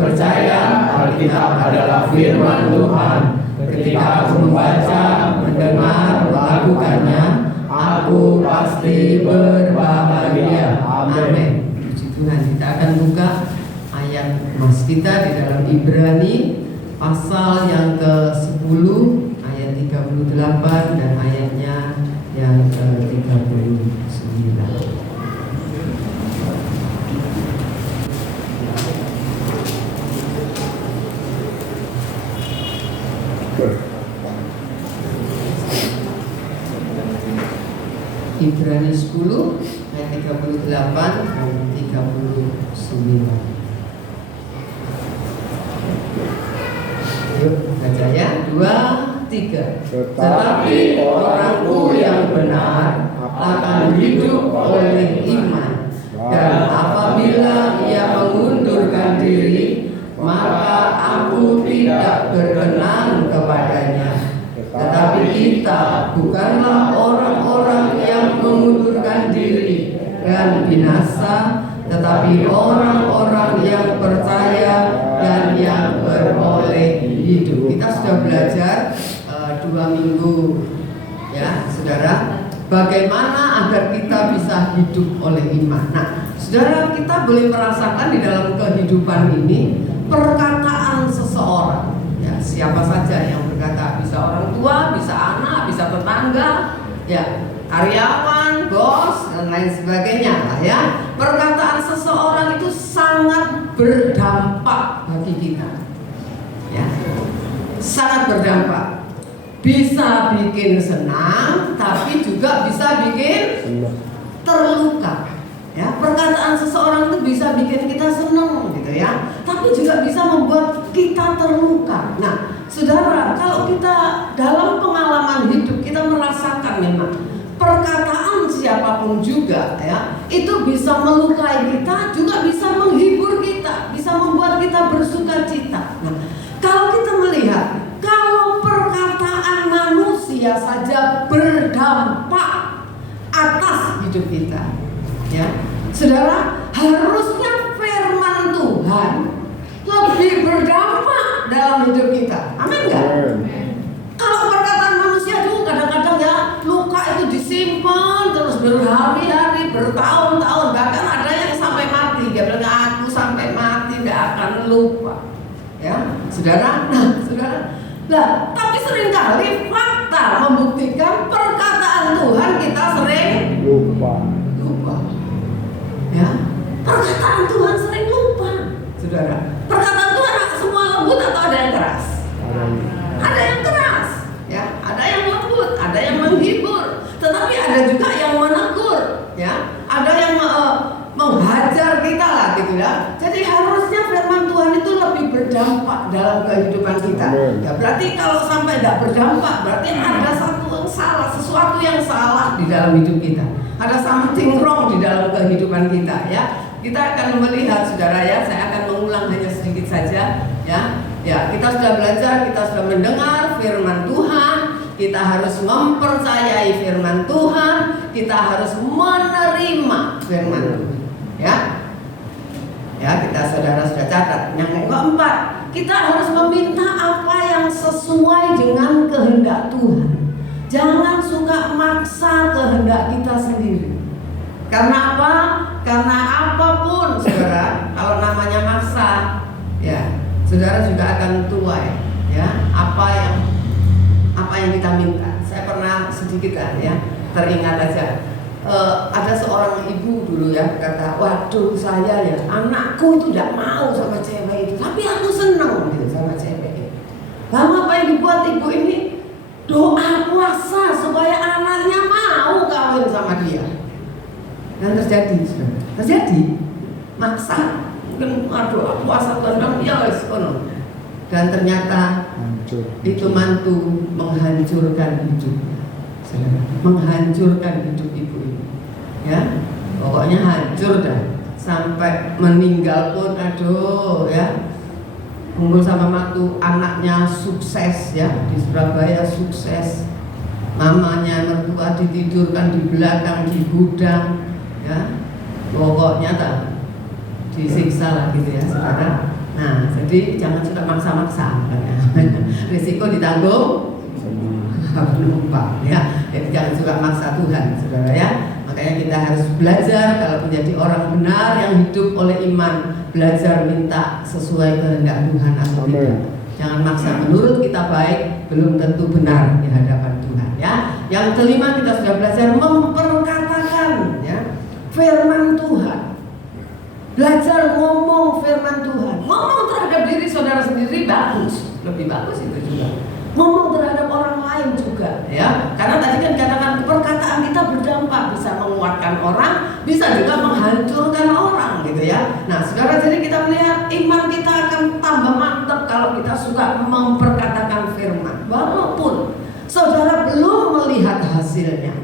percaya Alkitab adalah firman Tuhan. Ketika aku membaca, mendengar, melakukannya, aku pasti berbahagia. Amin. Puji Tuhan. Kita akan buka ayat mas kita di dalam Ibrani pasal yang ke-10 ayat 38 dan ayatnya yang ke-39. Ibrani 10 ayat 38 dan 39. Yuk baca ya, 2, 3. Tetapi orangku yang benar akan hidup oleh iman, dan apabila ia mengundurkan diri, maka aku tidak berkenan kepadanya. Tetapi kita bukanlah orang-orang yang mengundurkan diri dan binasa, tetapi orang-orang yang percaya dan yang beroleh hidup. Kita sudah belajar 2 minggu ya saudara, bagaimana agar kita bisa hidup oleh iman. Nah saudara, kita boleh merasakan di dalam kehidupan ini perkataan seseorang ya, siapa saja yang berkata, bisa orang tua, bisa anak, bisa tetangga ya, karyawan, bos, dan lain sebagainya lah ya. Perkataan seseorang itu sangat berdampak bagi kita ya, sangat berdampak. Bisa bikin senang, tapi juga bisa bikin terluka ya. Perkataan seseorang itu bisa bikin kita senang gitu ya, tapi juga bisa membuat kita terluka. Nah saudara, kalau kita dalam pengalaman hidup kita merasakan memang perkataan siapapun juga ya, itu bisa melukai kita, juga bisa menghibur kita, bisa membuat kita bersuka cita. Nah, kalau kita melihat, kalau perkataan manusia saja berdampak atas hidup kita ya, saudara, harusnya firman Tuhan lebih berdampak dalam hidup kita. Amin gak? Kalau perkataan manusia itu kadang-kadang ya, luka itu disimpan terus berhari-hari, bertahun-tahun, bahkan ada yang sampai mati. Dia bilang, aku sampai mati tidak akan lupa ya saudara. Nah saudara, nah tapi seringkali fakta membuktikan perkataan Tuhan kita sering lupa ya. Perkataan Tuhan sering lupa saudara. Perkataan Tuhan semua lembut atau ada yang keras? Ada yang keras ya, ada yang lembut, ada yang menghibur, tetapi ada juga yang menegur ya, ada yang menghajar kita lah gitu ya. Jadi harusnya firman Tuhan itu lebih berdampak dalam kehidupan kita ya. Berarti kalau sampai tidak berdampak, berarti ada sesuatu yang salah di dalam hidup kita, ada something wrong di dalam kehidupan kita ya. Kita akan melihat saudara ya, saya akan mengulang hanya sedikit saja ya. Ya, kita sudah belajar, kita sudah mendengar firman Tuhan, kita harus mempercayai firman Tuhan, kita harus menerima firman Tuhan ya. Ya, kita saudara sudah catat. Yang keempat, kita harus meminta apa yang sesuai dengan kehendak Tuhan. Jangan suka maksa kehendak kita sendiri. Karena apa? Karena apapun saudara, kalau namanya maksa ya, saudara juga akan tuai ya, apa yang kita minta. Saya pernah sedikit kan ya, teringat aja ada seorang ibu dulu ya kata, waduh saya ya, anakku itu tidak mau sama cewek itu, tapi aku senang gitu sama cewek itu. Lalu apa yang dibuat ibu ini? Doa puasa supaya anaknya mau kawin sama dia. Dan terjadi maksa. Mungkin aduh puasa tenang ya wes kono. Dan ternyata itu mantu menghancurkan hidup. Menghancurkan hidup ibu ini. Ya, pokoknya hancur dah. Sampai meninggal pun aduh ya. Kumpul sama mantu, anaknya sukses ya, di Surabaya sukses. Mamanya mertua ditidurkan di belakang di gudang ya. Pokoknya tak disiksa lah gitu ya saudara. Nah Jadi jangan suka maksa-maksa. Risiko ditanggung penumpang ya. Jadi jangan suka maksa Tuhan, saudara ya. Makanya kita harus belajar kalau menjadi orang benar yang hidup oleh iman, belajar minta sesuai kehendak Tuhan atau tidak. Jangan maksa, menurut kita baik belum tentu benar di hadapan Tuhan ya. Yang kelima, kita sudah belajar memperkatakan ya firman Tuhan. Belajar ngomong firman Tuhan. Ngomong terhadap diri saudara sendiri bagus, lebih bagus itu juga. Ngomong terhadap orang lain juga ya. Karena tadi kan katakan perkataan kita berdampak, bisa menguatkan orang, bisa juga menghancurkan orang gitu ya. Nah, saudara, jadi kita melihat iman kita akan tambah mantap kalau kita suka memperkatakan firman. Walaupun saudara belum melihat hasilnya.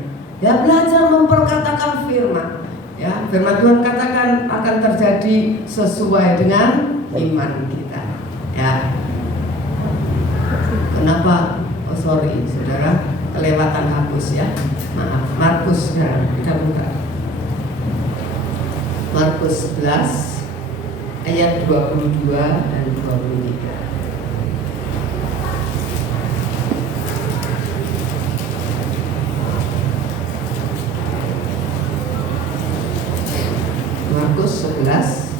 Ya, belajar memperkatakan firman. Ya, firman Tuhan katakan akan terjadi sesuai dengan iman kita. Ya. Kenapa? Oh sorry, saudara, kelewatan hapus ya. Maaf, Markus ya, kita buka. Markus 11 ayat 22 dan 23. Markus 11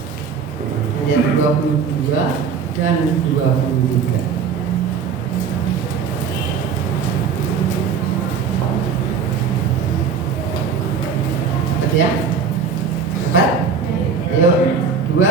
ayat 22 dan 23. Ya, cepat. Ayo, 2,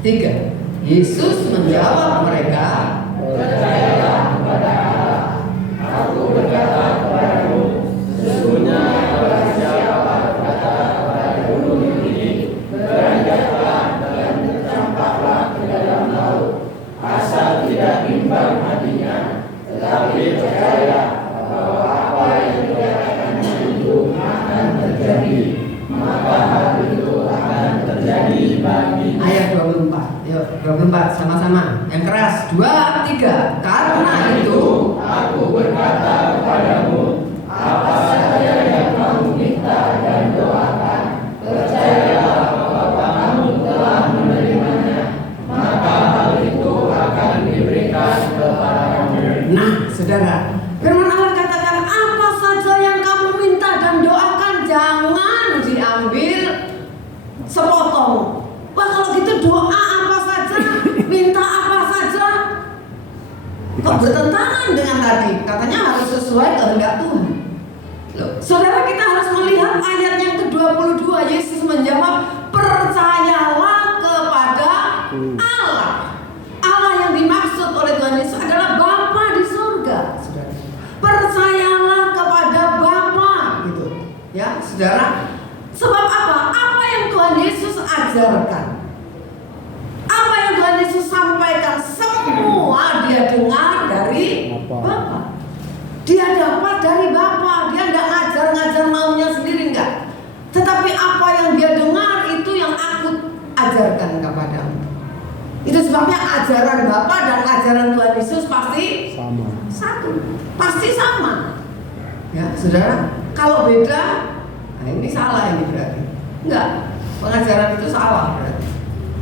3. Yesus menjawab mereka, percayalah kepada Allah. Aku berkata kepadamu, sesungguhnya barang siapa berkata kepada gunung ini, beranjaklah dan tercampaklah ke dalam laut, asal tidak bimbang hatinya, tetapi percaya bahwa apa yang dikatakannya itu akan terjadi, maka hal itu akan terjadi bagi. Ayat 24. Yuk, 24 sama-sama. Yang keras. 2, 3. Karena itu aku berkata kepadamu, apa saja yang kamu minta dan doakan, percayalah bahwa kamu telah menerimanya, maka hal itu akan diberikan kepadamu. Nah, saudara, firman Allah katakan apa saja yang kamu minta dan doakan, jangan diambil sepotong. Wah, kalau gitu doa apa saja, minta apa saja, kok bertentangan dengan tadi? Katanya harus sesuai kehendak Tuhan. Loh, saudara, kita harus melihat ayat yang ke-22. Yesus menjawab, percayalah kepada Allah. Allah yang dimaksud oleh Tuhan Yesus adalah Bapa di surga, saudara. Percayalah kepada Bapa, gitu. Ya, saudara. Sebab apa? Apa yang Tuhan Yesus ajarkan, apa yang Tuhan Yesus sampaikan, semua dia dengar dari Bapa. Dia dapat dari Bapa. Dia tidak ngajar-ngajar maunya sendiri, enggak. Tetapi apa yang dia dengar itu yang aku ajarkan kepadamu. Itu sebabnya ajaran Bapa dan ajaran Tuhan Yesus pasti sama. Satu, pasti sama. Ya, saudara. Kalau beda, nah ini salah ini berarti. Enggak, pengajaran itu salah berarti.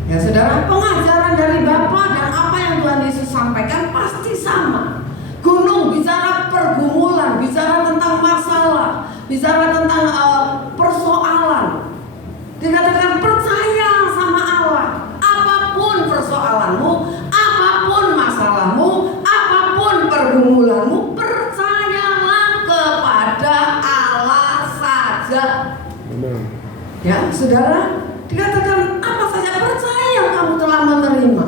Ya saudara, pengajaran dari Bapa dan apa yang Tuhan Yesus sampaikan pasti sama. Gunung bicara pergumulan, bicara tentang masalah, bicara tentang persoalan. Dikatakan percaya sama Allah. Apapun persoalanmu, apapun masalahmu, apapun pergumulanmu, percayalah kepada Allah saja. Ya, saudara, dikatakan apa saja percaya kamu telah menerima.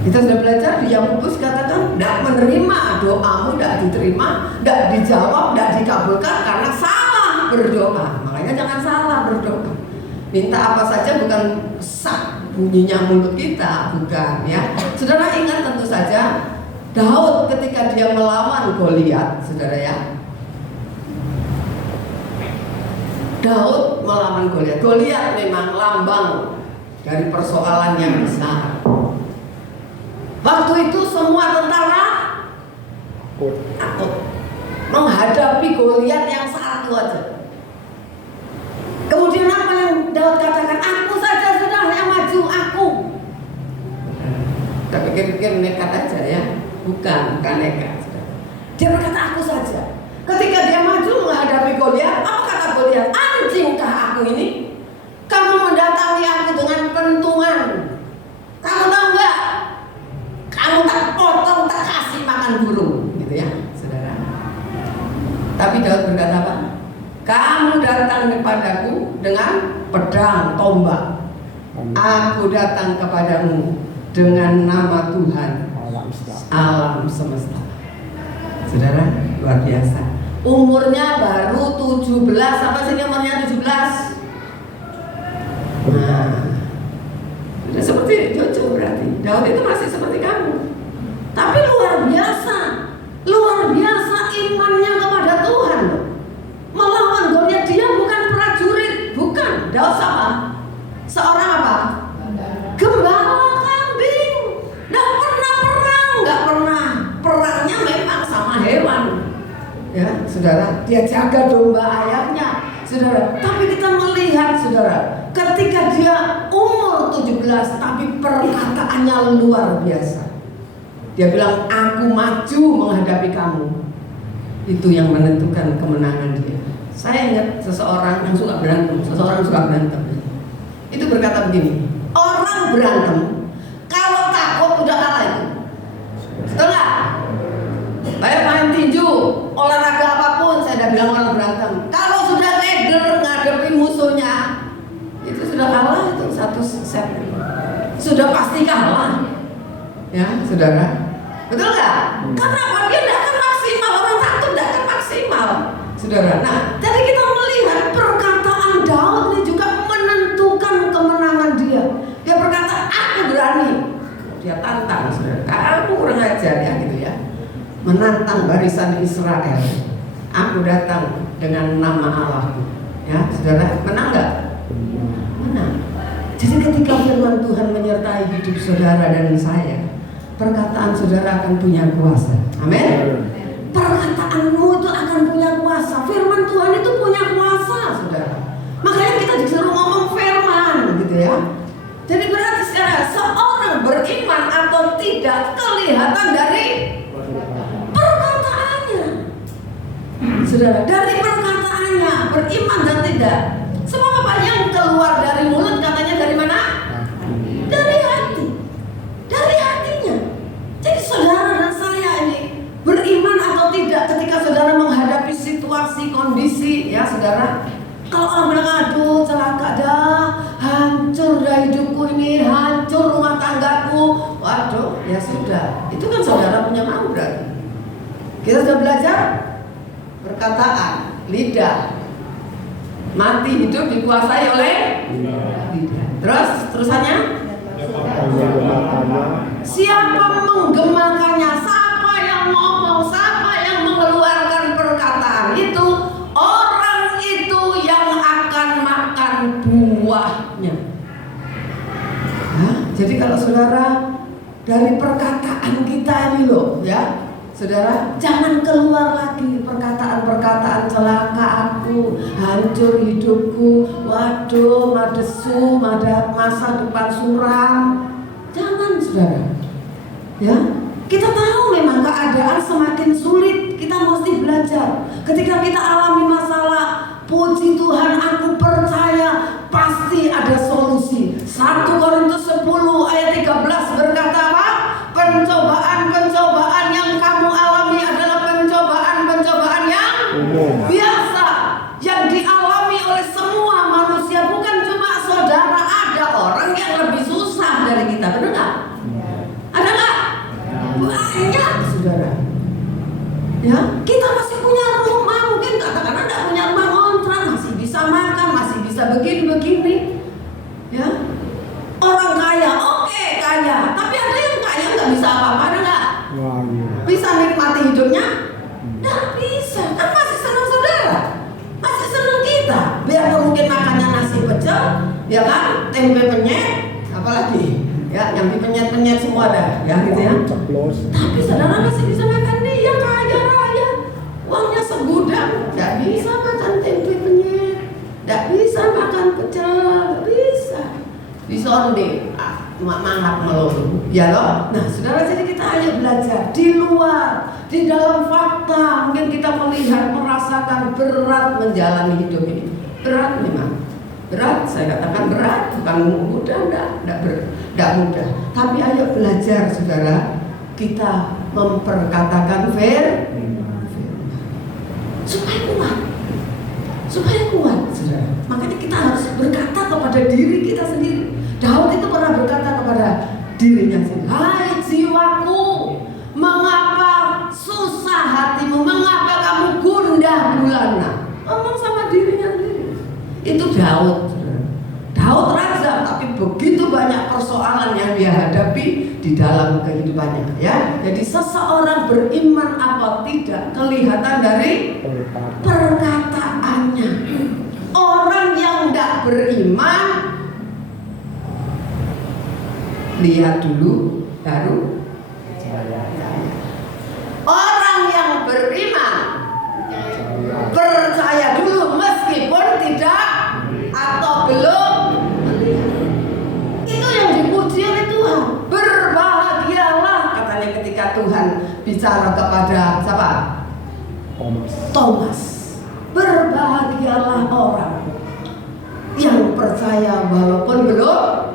Kita sudah belajar di Yakobus katakan tidak menerima doamu, tidak diterima, tidak dijawab, tidak dikabulkan karena salah berdoa. Makanya jangan salah berdoa. Minta apa saja bukan sak bunyinya mulut kita, bukan ya. Saudara ingat tentu saja Daud ketika dia melawan Goliat, saudara ya. Daud melawan Goliat. Goliat memang lambang dari persoalan yang besar. Waktu itu semua tentara takut menghadapi Goliat yang satu aja. Kemudian apa yang Daud katakan? Aku saja sudah yang maju, aku. Kita pikir-pikir nekat aja ya. Bukan nekat. Dia berkata aku saja. Ketika dia maju menghadapi Goliat, apa kata Goliat? Anjingkah aku ini? Kamu mendatangi aku dengan pentungan. Kamu tahu nggak? Kamu tak potong, tak kasih makan burung, gitu ya, saudara. Tapi Daud berkata apa? Kamu datang kepadaku dengan pedang, tombak. Aku datang kepadamu dengan nama Tuhan alam semesta. Saudara, luar biasa. Umurnya baru 17. Apa sih umurnya 17? Nah, sudah seperti Jojo berarti. Daud itu masih seperti kamu. Tapi luar biasa. Luar biasa imannya kepada Tuhan. Melawan Goliat. Dia bukan prajurit, bukan. Daud siapa? Seorang apa? Gembala kambing. Nggak pernah perang, nggak pernah. Perangnya memang sama hewan. Ya, saudara, dia jaga domba ayamnya, saudara. Tapi kita melihat, saudara, ketika dia umur 17, tapi perkataannya luar biasa. Dia bilang, aku maju menghadapi kamu. Itu yang menentukan kemenangan dia. Saya ingat seseorang yang suka berantem. Itu berkata begini, orang berantem kalau takut udah kalah itu. Setelah saya main tinju, olahraga apapun, saya udah bilang orang berantem. Kalau sudah leader ngadepin musuhnya, itu sudah kalah, itu satu set. Sudah pasti kalah. Ya, saudara. Betul nggak? Karena apa? Dia tidak akan maksimal, orang takut tidak akan maksimal, saudara. Nah, jadi kita melihat perkataan Daud ini juga menentukan kemenangan dia. Dia berkata, aku berani. Dia tantang, saudara. Kamu kurang ajar ya, gitu ya. Menantang barisan Israel. Aku datang dengan nama Allahku. Ya, saudara, menang nggak? Menang. Jadi ketika firman Tuhan menyertai hidup saudara dan saya, perkataan saudara akan punya kuasa. Amin. Perkataanmu itu akan punya kuasa. Firman Tuhan itu punya kuasa, saudara. Makanya kita disuruh ngomong firman, gitu ya. Jadi berarti sekarang seorang beriman atau tidak kelihatan dari perkataannya. Saudara, dari perkataannya, beriman dan tidak. Sebab apa yang keluar dari mulut katanya dari mana? Dari hati. Dari hatinya. Jadi saudara dan saya ini beriman atau tidak ketika saudara menghadapi situasi, kondisi, ya saudara. Kalau orang bilang, aduh celaka dah, hancur dah hidupku ini, hancur rumah tanggaku. Waduh, ya sudah. Itu kan saudara punya mau berarti. Kita sudah belajar perkataan, lidah. Mati hidup dikuasai oleh lidah. Terus, terusannya? Siapa menggemakannya? Siapa yang ngomong? Siapa yang mengeluarkan perkataan itu? Orang itu yang akan makan buahnya. Nah, jadi kalau saudara dari perkataan kita ini loh, ya, saudara, jangan keluar lagi perkataan-perkataan celaka aku, hancur hidupku, waduh, madesu, masa depan suram. Jangan, saudara. Ya, kita tahu memang keadaan semakin sulit, kita mesti belajar. Ketika kita alami masalah, puji Tuhan, aku percaya pasti ada solusi. 1 Korintus 10 ayat 13 berkata apa? Pencobaan-pencobaan yang kamu alami adalah pencobaan-pencobaan yang biasa, yang dialami oleh semua manusia. Bukan cuma saudara, ada orang yang lebih susah dari kita, benar nggak? Ada nggak? Banyak, saudara. Ya, kita masih punya rumah, mungkin katakanlah tidak punya rumah kontrak, masih bisa makan, masih bisa begini-begini. Ya, orang kaya, oke, kaya, tapi ada yang kaya nggak bisa apa-apa, ada nggak? Bisa nikmati hidupnya? Nggak bisa, kan masih senang saudara, masih senang kita. Biar mungkin makannya nasi pecel, ya kan, tempe penyet, apalagi, ya, nyambi penyet-penyet semua dah, ya gitu ya. Tapi saudara masih bisa makan dia kaya raya, uangnya segudang, nggak bisa makan tempe penyet, nggak bisa makan pecel, nggak bisa. Di sonde, mangap melulu, ya loh. Nah, saudara, jadi kita ayo belajar di luar, di dalam fakta. Mungkin kita melihat, merasakan berat menjalani hidup ini. Berat memang, berat. Saya katakan berat, bukan mudah, enggak mudah. Tapi ayo belajar, saudara, kita memperkatakan supaya kuat, saudara. Makanya kita harus berkata kepada diri kita sendiri. Daud itu pernah berkata kepada dirinya sendiri, hai jiwaku, mengapa susah hatimu, mengapa kamu gundah gulana. Ngomong sama dirinya sendiri. Itu Daud, saudara. Daud raja, tapi begitu banyak persoalan yang dia hadapi di dalam kehidupannya, ya. Jadi seseorang beriman apa tidak kelihatan dari perkataannya. Orang yang tidak beriman, lihat dulu baru orang yang beriman percaya dulu meskipun tidak atau belum. Itu yang dipuji oleh Tuhan. Berbahagialah, katanya ketika Tuhan bicara kepada siapa? Thomas. Berbahagialah orang yang percaya walaupun belum.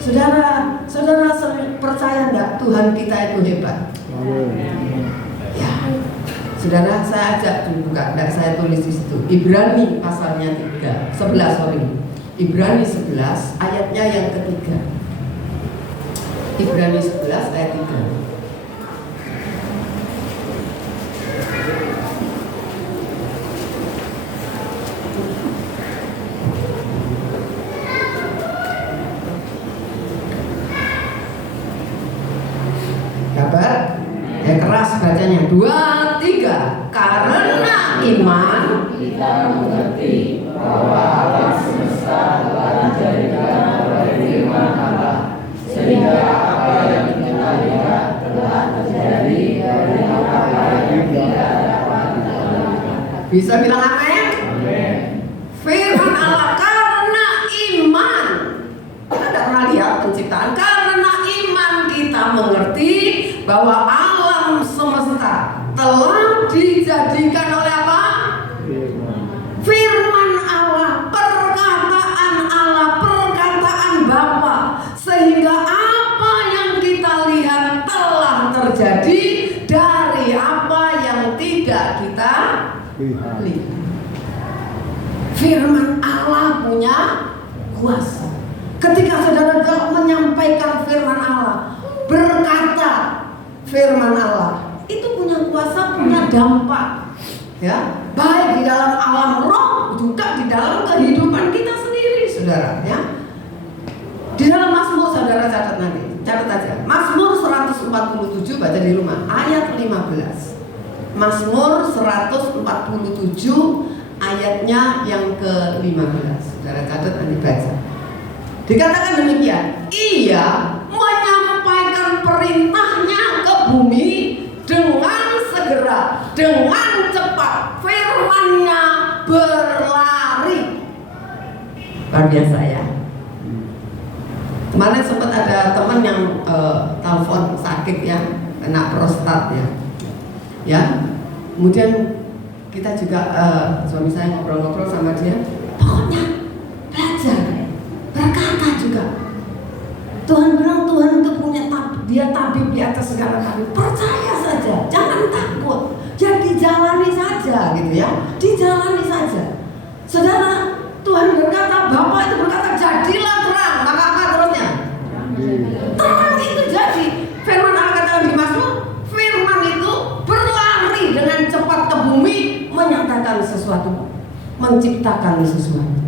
Saudara percaya enggak Tuhan kita itu hebat? Ya. Saudara, saya ajak dulu buka, enggak saya tulis di situ. Ibrani pasalnya 11. Ibrani 11 ayatnya yang ketiga. Ibrani 11 ayat 3. Dapat? Ya keras bacanya. 2, 3. Karena iman kita mengerti bahwa alam semesta telah dijadikan oleh firman Allah, sehingga apa yang kita lihat telah terjadi dari apa yang tidak dapat kita lihat. Bisa bilang amin? Amin. Firman Allah, karena iman. Kita tidak pernah lihat penciptaan. Karena iman kita mengerti bahwa alam semesta telah dijadikan oleh apa? Firman Allah, perkataan Allah, perkataan Bapa, sehingga apa yang kita lihat telah terjadi dari apa yang tidak kita lihat. Firman Allah punya kuasa. Ketika saudara menyampaikan firman Allah, berkata firman Allah, itu punya kuasa, punya dampak, ya, baik di dalam alam roh juga di dalam kehidupan kita sendiri, saudara, ya. Di dalam Mazmur, saudara catat nanti, catat aja. Mazmur 147, baca di rumah, ayat 15. Mazmur 147 ayatnya yang ke-15. Saudara catat nanti baca. Dikatakan demikian, ia menyampaikan perintahnya ke bumi dengan segera, dengan cepat, firman-Nya berlari. Luar biasa, ya. Kemarin sempat ada teman yang telepon sakit, ya, kena prostat, ya. Ya, kemudian kita juga suami saya ngobrol-ngobrol sama dia. Pokoknya belajar, berkata juga. Tuhan bilang Tuhan itu punya dia tabib di atas segala tabib. Percaya saja, jangan takut. Ya dijalani saja, gitu ya. Dijalani saja. Saudara, Tuhan berkata, Bapa itu berkata, jadilah terang. Maka apa terusnya? Terang itu jadi. Firman Allah katakan di Mazmur, firman itu berlari dengan cepat ke bumi, menyatakan sesuatu, menciptakan sesuatu.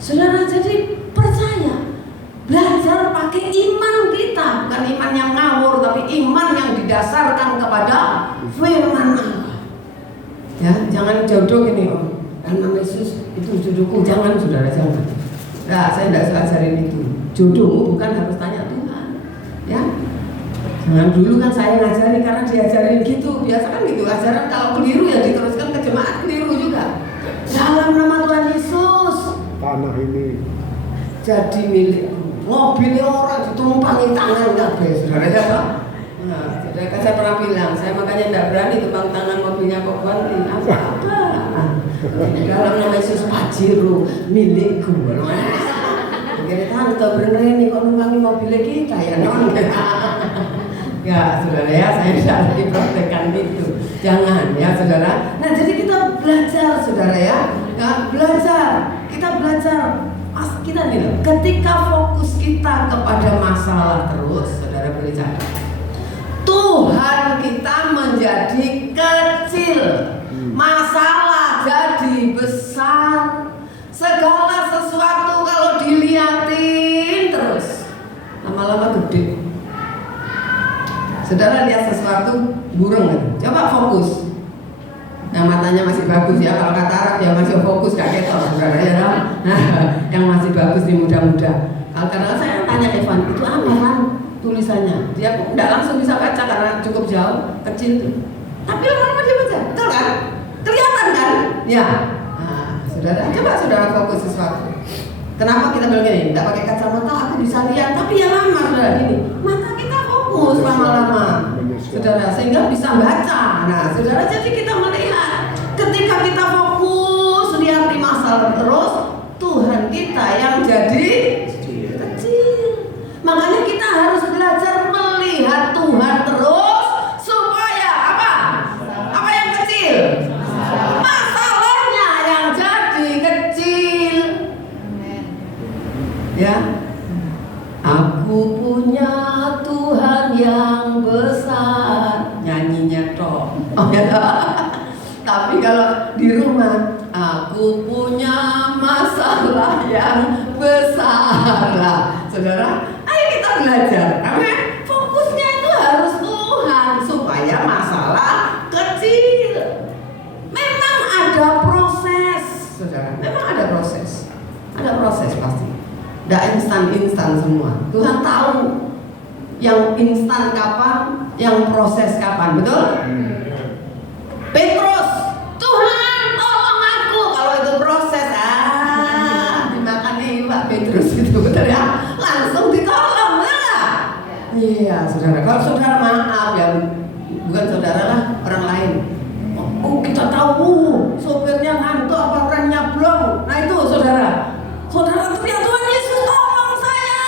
Saudara, jadi percaya. Belajar pakai iman kita, bukan iman yang ngawur, tapi iman yang didasarkan kepada firman Allah. Ya, jangan jodoh gini, oh, nama Yesus itu jodohku, jangan, saudara, jangan. Nah, saya tidak ajarin itu. Jodohmu bukan harus tanya Tuhan, ya. Jangan dulu kan saya ngajari karena diajarin gitu, biasa kan gitu. Ajaran kalau keliru ya diteruskan ke jemaat keliru juga. Dalam nama Tuhan Yesus, tanah ini jadi milikmu. mobilnya orang ditumpangi tangan kabeh, saudara ya. Nah, kan saya pernah bilang, saya makanya tidak berani tumpang tangan mobilnya Pak Wanti. Apa? Di dalam nama Yesus Pajero milikku. Kira kan kita bener ini kok numpangi mobilnya kita ya non? Ya saudara ya, saya tidak dipraktekkan itu. Jangan ya saudara. Nah jadi kita belajar saudara ya, kita belajar. Kita nih, ketika fokus kita kepada masalah terus, saudara boleh catat. Tuhan kita menjadi kecil, masalah jadi besar. Segala sesuatu kalau dilihatin terus, lama-lama gede. Saudara lihat sesuatu burung kan? Coba fokus. Yang matanya masih bagus ya, kalau kata Arab ya masih fokus gak ketok saudara ya. Nah, yang masih bagus nih muda-muda. Kalau kadang saya tanya Evan, itu apa kan tulisannya? Dia tidak langsung bisa baca karena cukup jauh, kecil tuh. Tapi lama-lama dia baca, betul kan? Kelihatan kan? Ya. Nah, saudara, coba saudara fokus sesuatu. Kenapa kita bilang gini? Tidak pakai kacamata, aku bisa lihat. Tapi ya lama saudara ini. Mata kita fokus lama-lama. Saudara, sehingga bisa baca. Nah, saudara, jadi kita melihat ketika kita fokus lihat di masalah terus, Tuhan kita yang jadi kecil. Makanya kita harus belajar melihat Tuhan terus supaya apa? Apa yang kecil? Masalahnya yang jadi kecil. Ya. Aku punya Tuhan yang besar, nyanyinya toh. Oh, ya. Tapi kalau di rumah, aku punya masalah yang besar lah, saudara. Ayo kita belajar. Amin. Fokusnya itu harus Tuhan supaya masalah kecil. Memang ada proses, saudara. Memang ada proses. Ada proses pasti. Tidak instan-instan semua. Tuhan tahu yang instan kapan, yang proses kapan, betul? Petrus, Tuhan tolong aku. Kalau itu proses, dimakan nih Pak Petrus itu, betul ya? Langsung ditolong, betul? Iya, saudara. Kalau saudara maaf ya, bukan saudara lah, orang lain. Oh, kita tahu, sopirnya ngantuk apa remnya belum. Nah itu saudara. Saudara teriak, Tuhan Yesus tolong saya,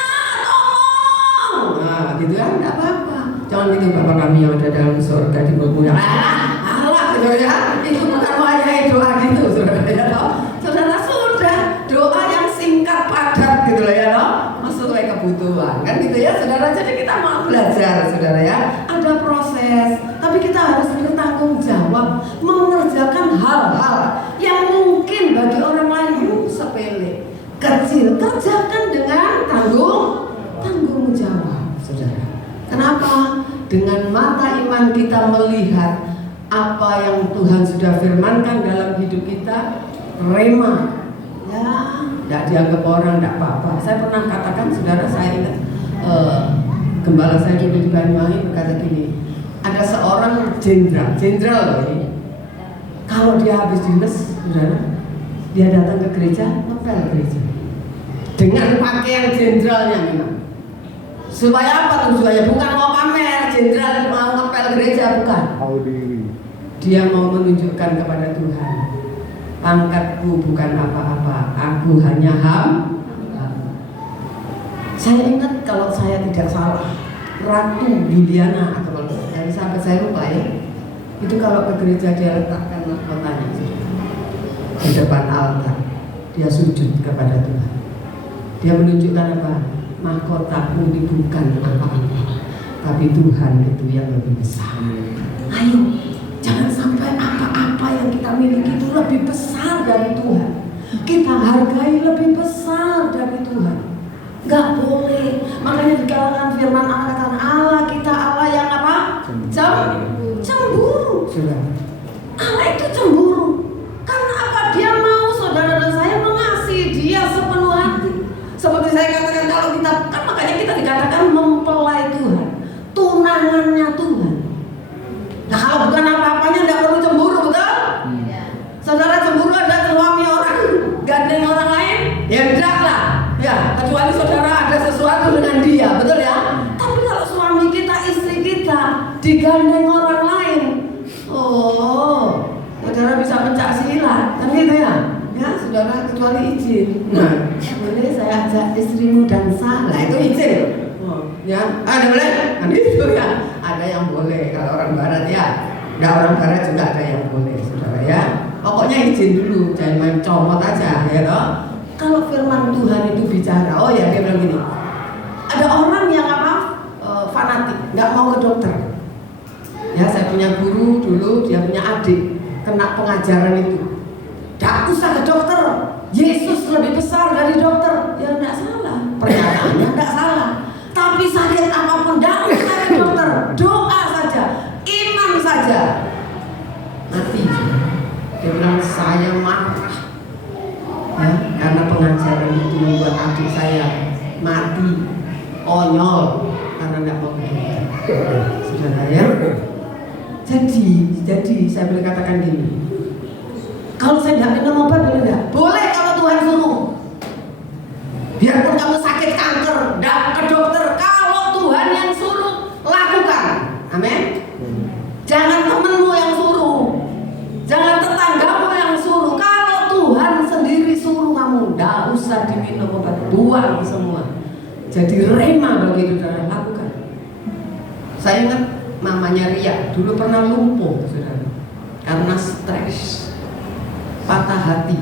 tolong. Nah gitu kan, tidak apa-apa. Jangan gitu, Bapak kami yang ada dalam surga di bawah. Allah, saudara ya, itu bukan wajah doa gitu, saudara ya. Saudara sudah doa yang singkat padat gitu lah ya, sesuai kebutuhan kan gitu ya, saudara. Jadi kita mau belajar, saudara ya. Ada proses, tapi kita harus bertanggung jawab mengerjakan hal-hal yang mungkin bagi orang lain sepele, kecil, kerjakan dengan tanggung jawab, saudara. Kenapa? Dengan mata iman kita melihat apa yang Tuhan sudah firmankan dalam hidup kita, rema, ya, tidak dianggap orang, tidak apa-apa. Saya pernah katakan, saudara, saya ingat gembala saya dulu di Banyuwangi berkata gini, ada seorang jenderal ini, kalau dia habis dinas, saudara, dia datang ke gereja, ngepel gereja dengan pakaian jenderalnya memang. Supaya apa tujuannya? Bukan mau pamer, jenderal mau ngepel gereja, bukan. Dia mau menunjukkan kepada Tuhan, pangkatku bukan apa-apa, aku hanya hamba. Saya ingat kalau saya tidak salah, Ratu Juliana atau dari sahabat saya lupa ya, itu kalau ke gereja dia letakkan mahkotanya di depan altar, dia sujud kepada Tuhan. Dia menunjukkan apa? Mahkotaku ini bukan apa-apa, tapi Tuhan itu yang lebih besar. Ayo, jangan sampai apa-apa yang kita miliki itu lebih besar dari Tuhan. Kita hargai lebih besar dari Tuhan. Gak boleh. Makanya di kalangan firman Allah katakan Allah kita Allah yang apa? Cemburu. Saudara. Allah itu cemburu. Karena apa? Dia mau saudara dan saya mengasihi dia sepenuh hati. Seperti saya katakan, kalau kita kan makanya kita dikatakan mempelai Tuhan, tunangannya Tuhan. Nah kalau bukan apa-apanya tidak perlu cemburu, betul? Saudara cemburu ada suami orang gandeng orang lain, ya tidak lah. Ya kecuali saudara ada sesuatu Nah, boleh saya ajak istrimu dansa? Nah itu izin. Ya, ada boleh? Nah itu ya. Ada yang boleh kalau orang barat ya. Nah orang barat juga ada yang boleh, saudara ya. Pokoknya izin dulu, jangan main comot aja, ya toh. Kalau firman Tuhan itu bicara, oh ya dia bilang gini. Ada orang yang fanatik, nggak mau ke dokter. Ya saya punya guru dulu, dia punya adik kena pengajaran itu. Nggak usah ke dokter. Yesus lebih besar dari dokter. Ya enggak salah, pernyataannya enggak salah. Tapi sakit apapun enggak usah ke dokter. Doa saja, iman saja. Mati. Dia bilang saya marah. Ya, karena pengajaran itu membuat adik saya mati. Konyol karena enggak mau ke dokter. Saudara ya. Jadi saya boleh katakan gini. Kalau saya tidak minum obat boleh nggak? Boleh kalau Tuhan suruh. Biarpun kamu sakit kanker, tidak ke dokter. Kalau Tuhan yang suruh, lakukan. Amin. Jangan temenmu yang suruh, jangan tetanggamu yang suruh. Kalau Tuhan sendiri suruh kamu, tidak usah diminum obat, buang semua. Jadi rema bagi saudara, lakukan. Saya ingat mamanya Ria dulu pernah lumpuh, saudara, karena stres. Patah hati.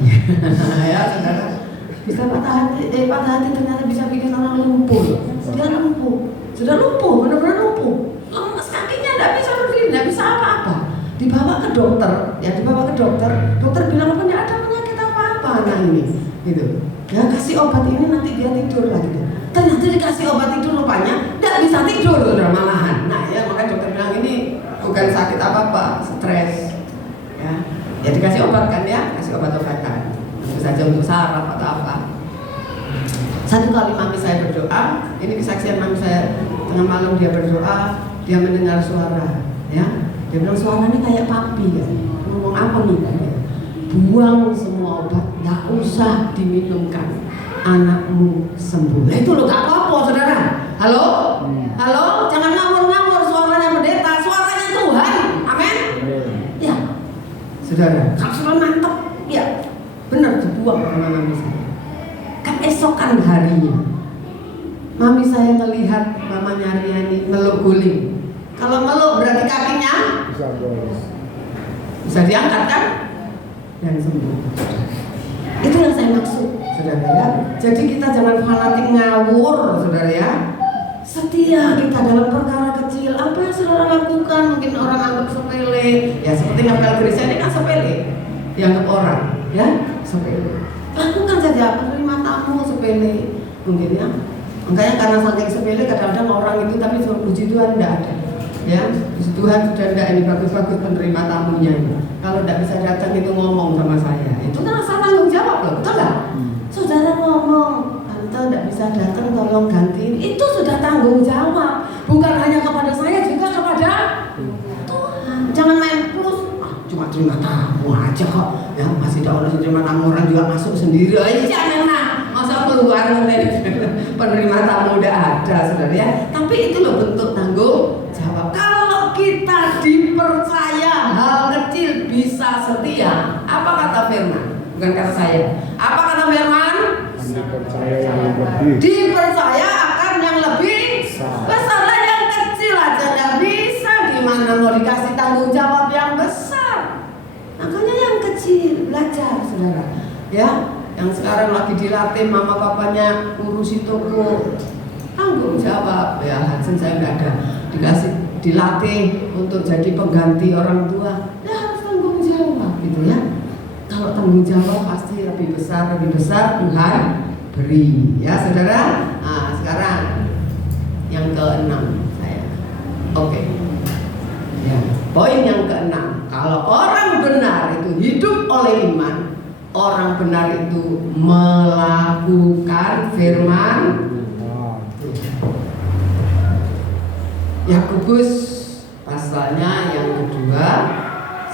Ya saudara, bisa patah hati ternyata bisa bikin orang lumpuh. Dia lumpuh, sudah lumpuh, benar-benar lumpuh. Lemas kakinya, tidak bisa berdiri, tidak bisa apa-apa. Dibawa ke dokter, ya dibawa ke dokter. Dokter bilang apa? Tidak ada penyakit apa-apa anak ini, gitu. Ya kasih obat ini nanti dia tidur lagi. Ternyata dikasih obat tidur rupanya tidak bisa tidur, saudara, malahan. Nah ya makanya dokter bilang ini bukan sakit apa-apa, stres. Ya dikasih obat kan ya, kasih obat-obatan. Tentu saja untuk saraf atau apa. Satu kali mami saya berdoa, ini kesaksian mami saya, tengah malam dia berdoa, dia mendengar suara, ya. Dia bilang suaranya kayak papi ya. Ngomong apa nih? Buang semua obat, nggak usah diminumkan. Anakmu sembuh. Nah, itu loh gak apa-apa saudara. Halo? Halo? Jangan ngawur-ngawur suaranya pendeta, suaranya Tuhan. Amin. Ya. Saudara, kalau sudah mantap, ya benar dibuang sama mami saya. Keesokan harinya, mami saya melihat mamanya Riani meluk guling. Kalau meluk berarti kakinya bisa diangkat kan? Dan sembuh. Itu yang saya maksud, saudara ya. Jadi kita jangan fanatik ngawur, saudara ya. Setia kita dalam perkara kecil. Apa yang saudara lakukan mungkin orang anggap sepele. Ya seperti ngapel gereja ini kan sepele, dianggap orang, ya sepele. Lakukan saja, menerima tamu sepele mungkin ya. Makanya karena saking sepele kadang-kadang orang itu tapi puji Tuhan tidak ada. Ya, puji Tuhan sudah tidak ini bagus-bagus penerima tamunya ini. Kalau tidak bisa datang itu ngomong sama saya. Itu kan rasa tanggung jawab loh, betul nggak? Saudara ngomong, tante tidak bisa datang, tolong gantiin. Itu sudah tanggung jawab. Bukan hanya kepada saya, juga kepada Tuhan. Jangan main plus. Cuma terima tamu aja kok. Ya masih ada orang terima tamu, orang juga masuk sendiri. Jangan nah, masa keluar penerima tamu udah ada, saudara ya. Tapi itu loh bentuk tanggung jawab. Kalau kita dipercaya hal kecil bisa setia. Apa kata firman? Bukan kata saya. Apa kata firman? Dipercaya akan yang lebih besar. Lah yang kecil aja nggak bisa, gimana mau dikasih tanggung jawab yang besar? Makanya yang kecil belajar, saudara. Ya, yang sekarang lagi dilatih mama papanya urusi toko, tanggung jawab. Ya, Hudson saya nggak ada, dilatih untuk jadi pengganti orang tua. Ya harus tanggung jawab, gitu ya. Kalau tanggung jawab pasti lebih besar Tuhan beri, ya saudara. Nah, sekarang yang ke-6 saya. Oke. Ya, poin yang ke-6. Kalau orang benar itu hidup oleh iman, orang benar itu melakukan firman. Yakobus pasalnya yang kedua,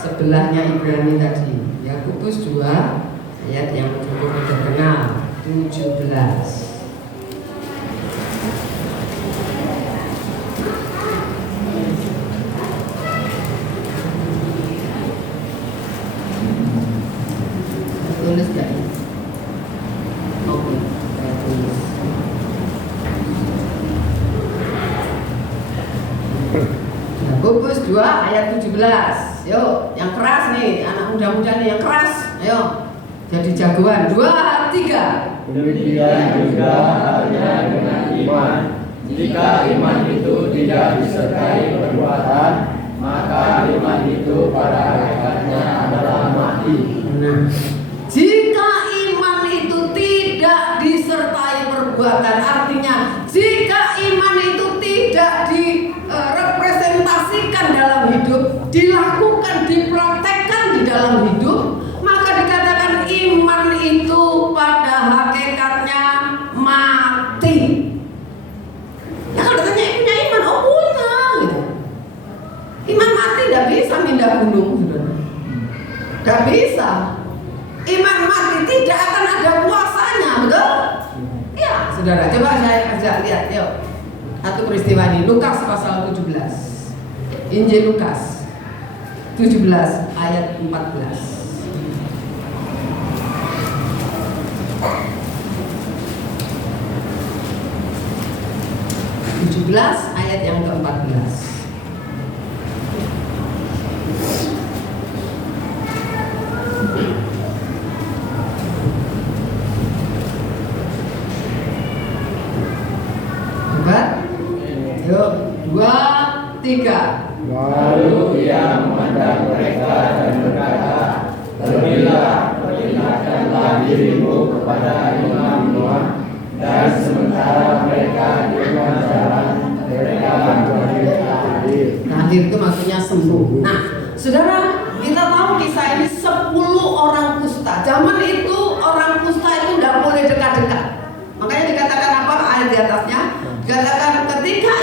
sebelahnya Ibrani tadi. Yakobus 2 ayat yang cukup terkenal 17. Tulis gak ini? Yakobus 2 ayat 17. Yuk, yang keras nih, anak muda-muda nih yang keras. Ayo, jadi jagoan. 2, 3. Demikian juga halnya dengan iman. Jika iman itu tidak disertai perbuatan, maka iman itu pada hakikatnya adalah mati. Nah, jika iman itu tidak disertai perbuatan, artinya jika iman itu tidak direpresentasikan dalam hidup, dilakukan, dipraktekkan di dalam hidup, maka dikatakan iman itu pada hakikatnya mati. Ya kalau ditanya punya iman, oh punya gitu. Iman mati tidak bisa pindah gunung, saudara. Tidak bisa. Iman mati tidak akan ada kuasanya, betul? Ya, saudara. Coba saya ajak lihat, yuk. Satu peristiwa ini, Lukas pasal 17. Injil Lukas 17 ayat 14. 17 ayat yang ke-14. Hebat? Yuk, 2, 3. Lalu ia memandang mereka dan berkata, terlebihlah, peringatkanlah dirimu kepada imam-imam, dan sementara mereka di luar jalan, mereka berakhir. Akhir itu maksudnya sembuh. Nah, saudara, kita tahu kisah ini 10 orang kusta. Zaman itu orang kusta itu tidak boleh dekat-dekat. Makanya dikatakan apa ayat di atasnya? Dikatakan ketika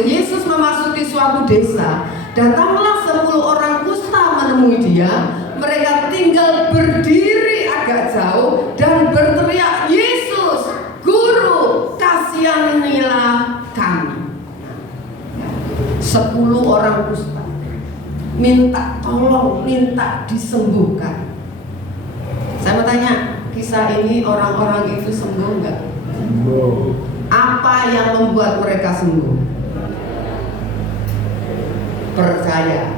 Yesus memasuki suatu desa, datanglah 10 orang kusta menemui dia. Mereka tinggal berdiri agak jauh dan berteriak, Yesus, Guru, kasihanilah kami. 10 orang kusta minta tolong, minta disembuhkan. Saya mau tanya, kisah ini orang-orang itu sembuh enggak? Sembuh. Apa yang membuat mereka sembuh? Percaya.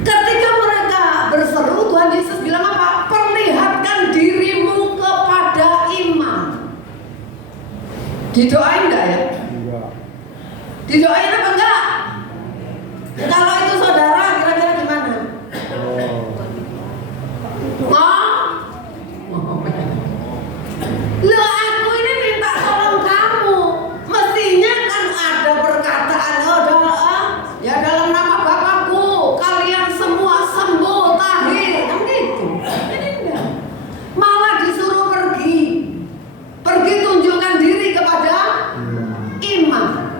Ketika mereka berseru, Tuhan Yesus bilang apa? Perlihatkan dirimu kepada imam. Didoain enggak ya? Enggak. Didoain apa enggak? Kalau itu saudara, kira-kira gimana? Loh, aku ini minta tolong kamu. Mestinya kan ada perkataan, ya dalam nama Bapakku kalian semua sembuh, tahir, kan gitu. Ini enggak. Malah disuruh pergi tunjukkan diri kepada imam.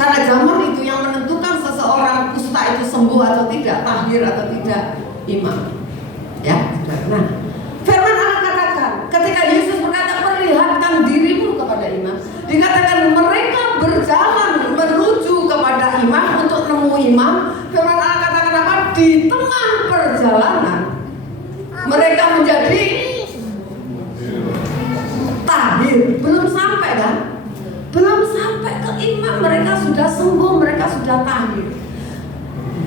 Karena zaman itu yang menentukan seseorang kusta itu sembuh atau tidak, tahir atau tidak, imam. Ya, nah, firman Allah katakan, ketika Yesus berkata perlihatkan dirimu kepada imam, dikatakan mereka berjalan menuju kepada imam untuk nemu imam. Firman Allah katakan apa? Di tengah perjalanan mereka menjadi tahir. Belum sampai kan? Belum sampai ke imam mereka sudah sembuh, mereka sudah tahir.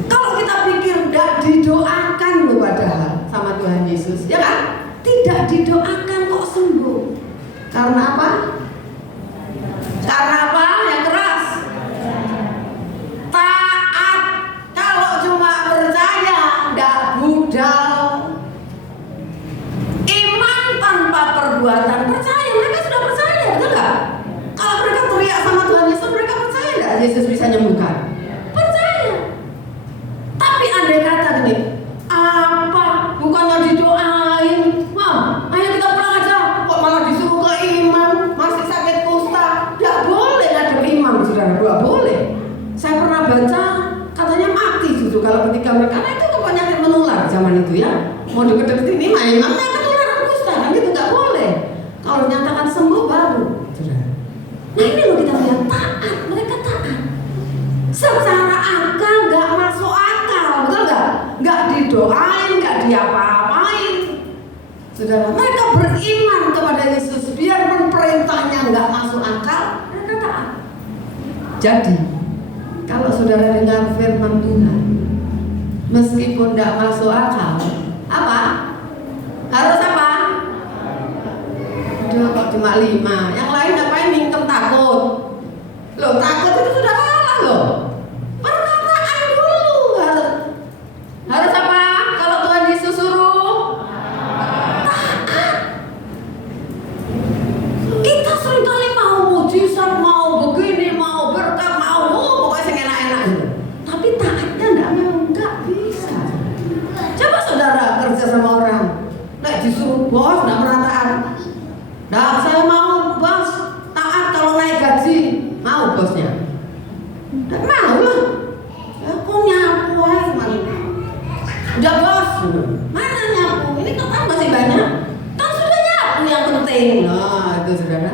Kalau kita pikir tidak didoakan loh padahal sama Tuhan Yesus, ya kan? Tidak didoakan kok sembuh. Karena apa? Karena apa? Yang keras. Taat. Kalau cuma percaya, tidak budal. Iman tanpa perbuatan. Percaya, mereka sudah percaya, betul nggak? Kalau mereka teriak sama Tuhan Yesus, mereka percaya nggak Yesus bisa nyembuhkan? Percaya. Tapi andai kata gini, apa? Bukannya didoain, ayo kita pulang aja. Kok malah disuruh ke imam, masih sakit kusta? Tidak boleh ngadep imam, saudara. Tidak boleh. Saya pernah baca, katanya mati justru kalau ketika mereka, karena itu penyakit menular zaman itu ya. Mau deket-deketin imamnya ketularan kusta, kan gitu nggak boleh. Kalau dinyatakan sembuh baru, saudara. Nah ini loh kita lihat taat, mereka taat. Secara akal nggak masuk akal, betul nggak? Nggak didoain, nggak diapa-apain. Saudara, mereka beriman kepada Yesus, biarpun perintahnya nggak masuk akal, mereka taat. Jadi Kalau saudara dengar firman Tuhan, meskipun tidak masuk akal, apa? Harus apa? Udah kok cuma 5. Yang lain ngapain mingkem takut? Loh, takut itu sudah kalah loh. Perkataan dulu harus apa? Kalau Tuhan Yesus suruh taat. Kita seringkali mau mujizat, mau begini, mau berkat, mau pokoknya yang enak-enak gitu. Tapi taatnya nggak bisa. Coba saudara kerja sama orang, disuruh bos nggak pernah taat. Nah, saya mau bos taat kalau naik gaji, mau bosnya? Nggak mau lah. Kok nyapu aja udah bos, mana nyapu? Ini kan masih banyak. Kan sudah nyapu yang penting. Nah, itu saudara.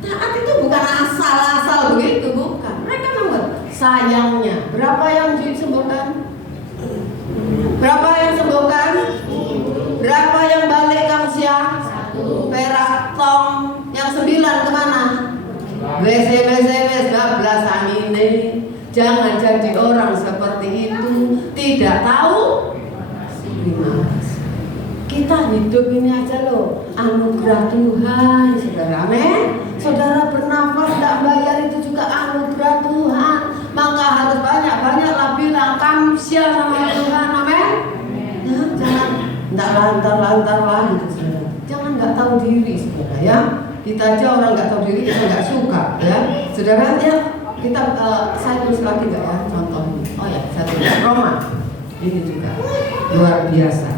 Taat itu bukan asal-asal begitu, bukan. Mereka membuat sayangnya. Berapa yang disembuhkan? Berapa yang sembuhkan? Berapa yang balik kamsia? Perak tong. Yang 9 kemana? WC bablasan ini. Jangan jadi orang seperti itu, tidak tahu terima kasih. Kita hidup ini aja loh, anugerah Tuhan, saudara. Amin. Saudara bernafas tidak bayar itu juga anugerah Tuhan. Maka harus banyak-banyaklah bilang kamsia sama Tuhan. Amin. Ya, jangan tidak lantar-lantar lah gitu, saudara. Jangan nggak tahu diri, saudara ya. Kita aja orang nggak tahu diri, kita nggak suka ya, saudara ya. Kita saya tulis lagi nggak ya contohnya? Oh ya, saya tulis Roma. Ini juga luar biasa.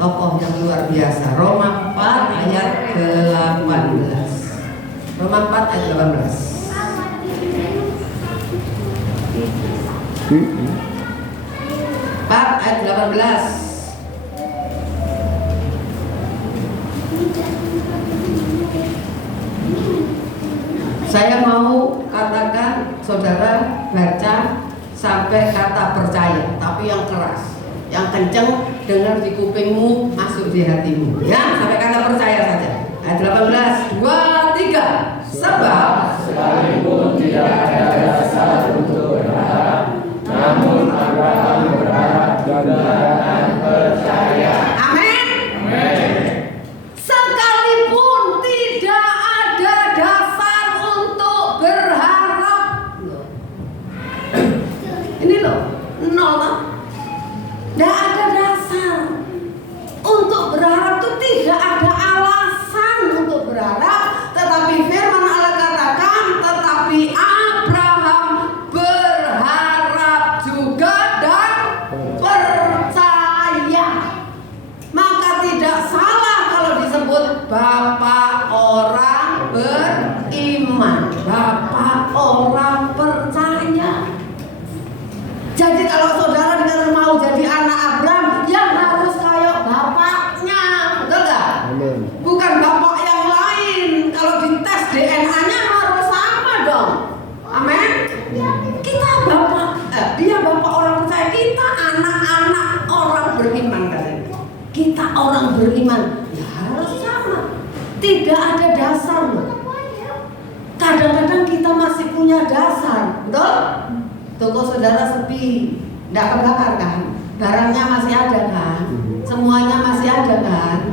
Tokoh yang luar biasa. Roma 4 ayat 18. Roma 4 ayat 18. Ayat 18. Saya mau katakan saudara baca sampai kata percaya, tapi yang keras, yang kenceng, dengar di kupingmu, masuk di hatimu. Ya, sampai kata percaya saja. Ayat 18, 2, 3. Sebab sekalipun tidak ada dasar untuk berharap, namun Abraham berharap dan percaya. Amin. Sekalipun tidak ada dasar untuk berharap. Ini loh, nol lah. Tidak ada dasar untuk berharap, itu tidak ada alasan untuk berharap. Tetapi firman Allah katakan, tetapi Abraham berharap juga dan percaya. Maka tidak salah kalau disebut Bapak orang beriman, Bapak orang percaya. Jadi kalau saudara dengar mau jadi anak Abraham, yang harus kayak bapaknya, betul nggak? Bukan bapak yang lain. Kalau dites DNA-nya harus sama dong. Amin. Kita bapak, dia bapak orang percaya, kita anak-anak orang beriman kan? Kita orang beriman, ya harus sama. Tidak ada dasar loh. Kadang-kadang kita masih punya dasar, betul? Toko saudara sepi, tidak kebakar kan? Barangnya masih ada kan? Semuanya masih ada kan?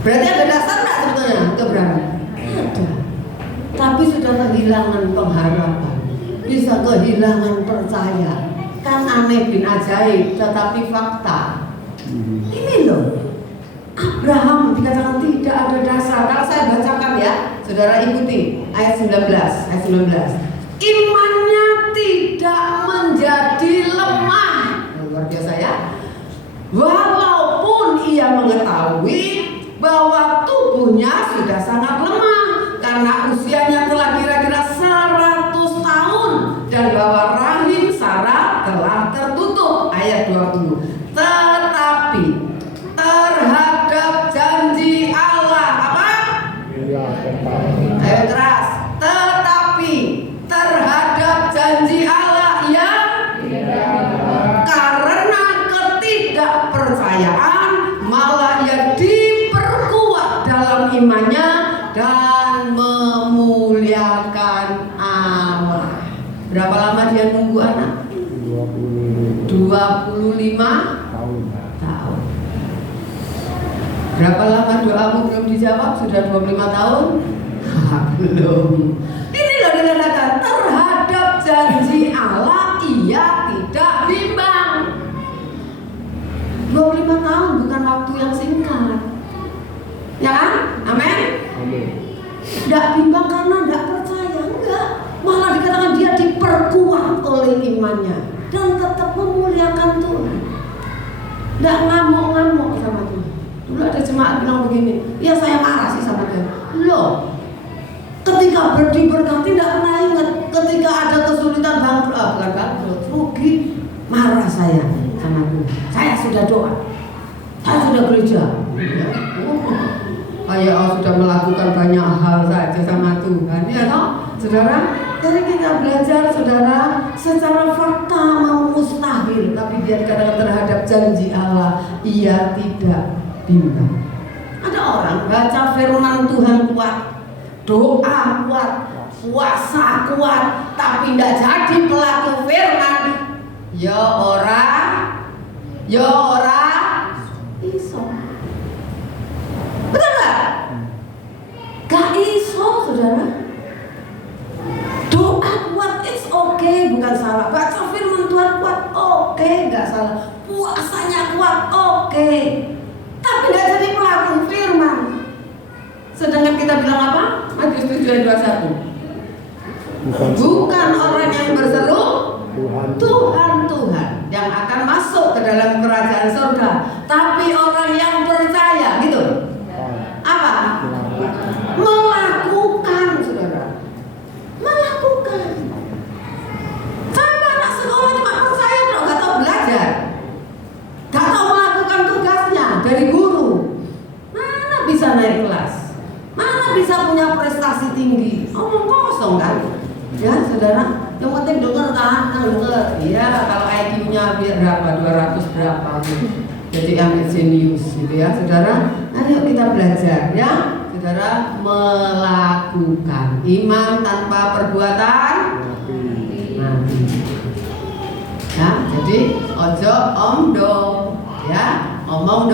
Berarti ada dasar nggak sebetulnya untuk berangkat? Ada. Tapi sudah kehilangan pengharapan, bisa kehilangan percaya. Kan aneh bin ajaib, tetapi fakta. Ini loh, Abraham dikatakan tidak ada dasar. Kalau saya bacakan ya, saudara ikuti ayat 19, ayat 19. Imannya tidak menjadi lemah. Luar biasa ya. Walaupun ia mengetahui bahwa tubuhnya sudah sangat lemah karena usianya telah kira-kira 100 tahun dan bahwa rahim Sarah telah tertutup. Ayat 20. Tetapi terhadap janji Allah apa? Ayo keras. Tetapi terhadap janji Allah yang karena ketidakpercayaan malah ia diperkuat dalam imannya dan memuliakan Allah. Berapa lama dia nunggu anak? 25 tahun. Berapa lama doamu belum dijawab? Sudah 25 tahun? Belum. Ini loh dikatakan terhadap janji Allah ia tidak bimbang. 25 tahun bukan waktu yang singkat. Ya kan? Amin. Tidak bimbang karena tidak percaya, enggak. Malah dikatakan dia diperkuat oleh imannya dan tetap memuliakan Tuhan. Tidak ngamuk-ngamuk sama Tuhan. Dulu ada jemaat bilang begini, ya saya marah sih sama Tuhan. Loh, ketika diberkati tidak pernah ingat. Ketika ada kesulitan bukan bangkrut, rugi, marah saya sama Tuhan. Saya sudah doa, saya sudah gereja. Saya sudah melakukan banyak hal saja sama Tuhan, ya toh, saudara. Jadi kita belajar, saudara, secara fakta mau mustahil, tapi dia dikatakan terhadap janji Allah, ia tidak bimbang. Ada orang baca firman Tuhan kuat, doa kuat, puasa kuat, tapi tidak jadi pelaku firman. Ya orang iso. Betul nggak? Gak iso, saudara. Doa kuat, it's okay, bukan salah. Baca firman Tuhan kuat, okay, gak salah. Puasanya kuat, okay. Tapi gak jadi pelaku firman. Sedangkan kita bilang apa? Matius 7:21. Bukan orang yang berseru Tuhan, Tuhan yang akan masuk ke dalam kerajaan surga, tapi orang yang percaya, gitu. Apa? Melakukan, saudara. Melakukan. Sama anak sekolah cuma percaya kalau gak tahu belajar, gak tahu melakukan tugasnya dari guru, mana bisa naik kelas, mana bisa punya prestasi tinggi. Omong kosong kan? Ya saudara, yang penting dengar kan, dengar. Iya, kalau IQ-nya berapa, 200 berapa gitu. Jadi ambil jenius gitu ya saudara. Ayo kita belajar ya saudara, melakukan. Iman tanpa perbuatan mati. Ya, jadi ojo omdo ya, omong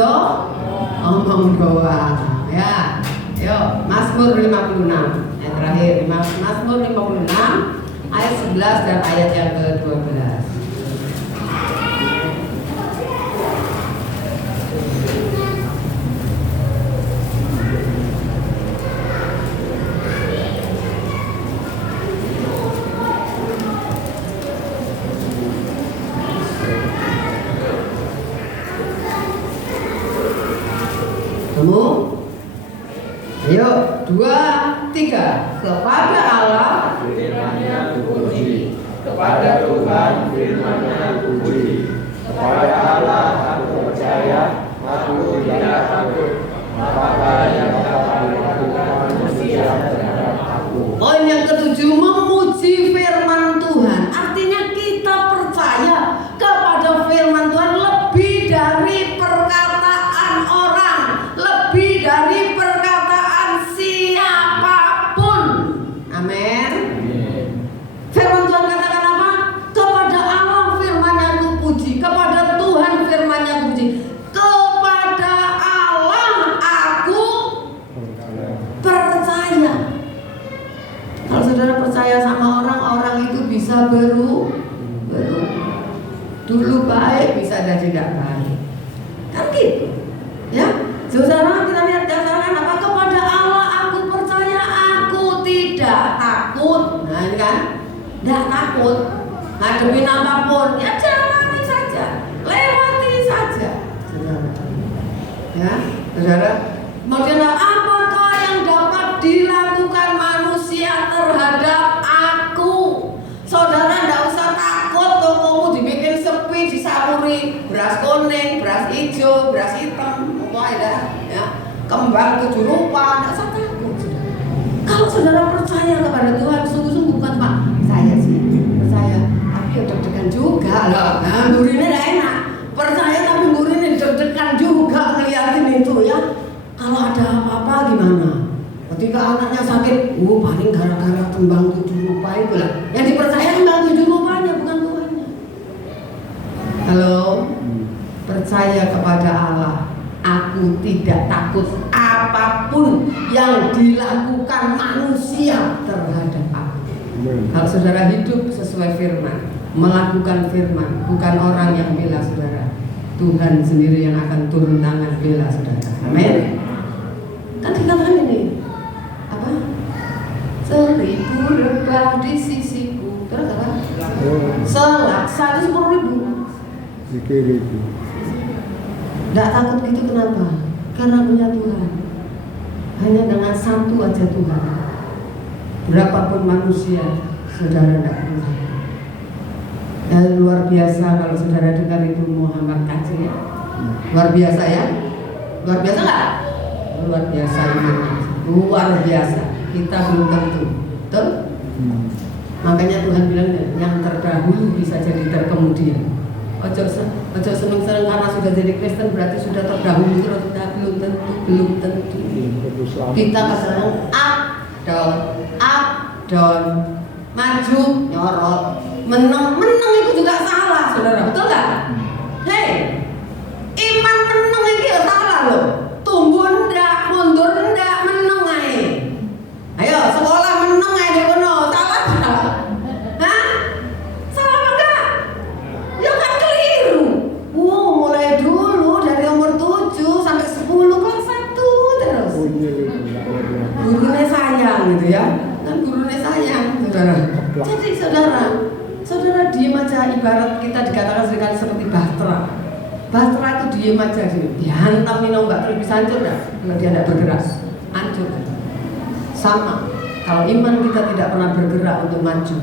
doa ya. Yuk, Mazmur 56 yang terakhir, Mazmur 56 ayat 11 dan ayat yang ke-12. Kamu? Ayo, 2, 3. Kepada Allah firman-Nya puji, kepada Tuhan firman-Nya puji. Kepada Allah aku percaya, aku tidak takut. Apa yang dapat dilakukan manusia terhadap aku. Poin yang ketujuh, memuji firman Tuhan. Artinya kita percaya kepada firman Tuhan lebih dari perkataan orang, lebih dari perkataan siapapun. Amin. Firman Tuhan katakan apa? Kepada Allah firman-Nya aku puji, kepada Tuhan firman-Nya aku puji. Kepada Allah aku percaya. Kalau saudara percaya sama orang, orang itu bisa berubah. Dulu baik, bisa jadi tidak baik. Kan gitu. Ya, saudara kita lihat dasarnya apa? Kepada Allah aku percaya, aku tidak takut. Nah ini kan, tidak takut. Ngadepin apapun, ya jalani saja, lewati saja. Saudara. Ya, saudara. Kemudian apakah yang dapat dilakukan manusia terhadap aku? Saudara tidak usah takut tokomu dibikin sepi, disamuri beras kuning, beras hijau, beras hitam, pokoknya ya, kembang 7 rupa, tidak usah takut. Kalau saudara percaya kepada Tuhan, sungguh-sungguh bukan Pak, saya sih percaya, tapi ya deg-degan juga loh. Nah, gurinnya tidak enak. Percaya tapi gurinnya deg-degan juga ngeliatin itu ya. Kalau ada apa-apa gimana? Ketika anaknya sakit, paling gara-gara kembang 7 rupa itu lah. Yang dipercaya kembang 7 yang dilakukan manusia terhadap aku. Kalau saudara hidup sesuai firman, melakukan firman, bukan orang yang bela saudara, Tuhan sendiri yang akan turun tangan bela saudara. Amin. Kan dikatakan ini apa? 1000 lebah di sisiku. Terus apa? Selak 110.000. Tidak takut gitu, kenapa? Karena punya Tuhan. Hanya dengan satu aja Tuhan. Berapapun manusia, saudara tidak Tuhan. Dan luar biasa kalau saudara dengar itu Muhammad Kacil. Luar biasa ya? Luar biasa nggak? Luar biasa ini. Luar biasa. Kita belum tentu. Betul? Makanya Tuhan bilang yang terdahulu bisa jadi terkemudian. Ojo seneng-seneng karena sudah jadi Kristen berarti sudah terdahulu, terus belum tentu. Kita kadang up down, maju nyorot, menang itu juga salah, saudara, betul nggak? Hei, iman menang itu ya salah loh. Tumbuh enggak, mundur enggak, menang aja. Ayo sekolah menang aja kono, salah enggak? Hah? Salah apa enggak? Ya kan keliru. Mulai dulu dari umur 7 sampai 10 kelas 1 terus. Gurunya sayang gitu ya. Kan gurunya sayang, saudara. Jadi saudara diem aja, ibarat kita dikatakan seringkali seperti bahtera. Bahtera itu diem aja sih, dihantam minum ombak terus bisa hancur nggak? Kalau dia tidak bergerak, hancur. Sama, kalau iman kita tidak pernah bergerak untuk maju.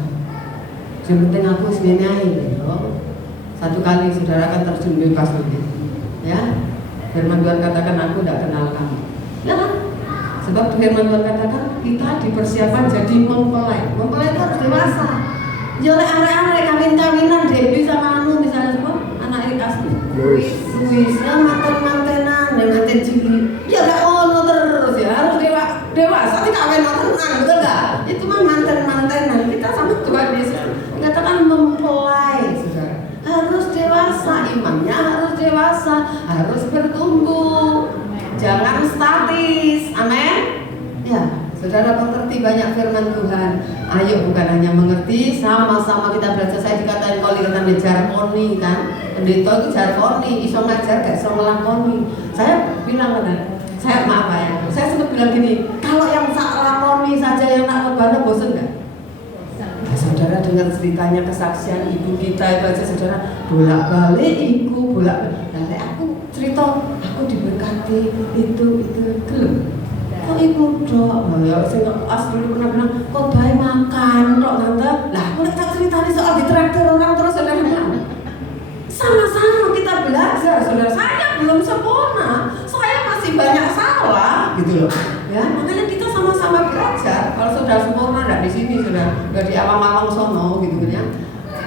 Yang penting aku segini aja. Satu kali saudara akan terjun bebas nanti, ya. Firman Tuhan katakan aku tidak kenal kamu, ya kan? Sebab firman Tuhan katakan kita dipersiapkan jadi mempelai. Mempelai itu harus dewasa. Jangan arek-arek kawin-kawinan Debbie sama Anu misalnya semua anak Erik Asli. Luis, ya manten-mantenan, manten Juli. Ya gak ono terus ya, harus dewasa. Tidak kawin mantenan, betul gak? Itu mah manten-mantenan. Kita sama Tuhan Yesus dikatakan mempelai, saudara. Harus dewasa, imannya harus dewasa, harus bertumbuh. Jangan statis, amin. Ya, saudara mengerti banyak firman Tuhan. Ayo bukan hanya mengerti, sama-sama kita belajar. Saya dikatain kalau dikatakan jarkoni kan, pendeta itu jarkoni, iso ngajar gak iso ngelakoni. Saya bilang kan, saya maaf ya, saya sempat bilang gini, kalau yang sak lakoni saja yang nak ngebana bosen gak? Saudara dengar ceritanya kesaksian ibu kita itu aja, saudara bolak-balik bolak-balik. Aku cerita, aku diberkati itu gelem. Kok ibu dok, ya saya asli dulu pernah bilang, kok baik makan dok tante. Lah aku tak cerita nih soal ditraktir orang terus saudara. Sama-sama kita belajar, saudara. Saya belum sempurna, saya masih banyak salah, gitu loh. Ya, makanya kita sama-sama belajar. Kalau sudah sempurna, enggak di sini sudah di awang-awang sono, gitu kan ya.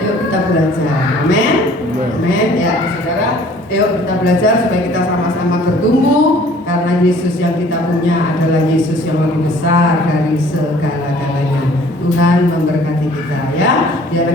Yuk kita belajar, amin, amin ya saudara. Yuk kita belajar supaya kita sama-sama bertumbuh. Karena Yesus yang kita punya adalah Yesus yang lebih besar dari segala-galanya. Tuhan memberkati kita.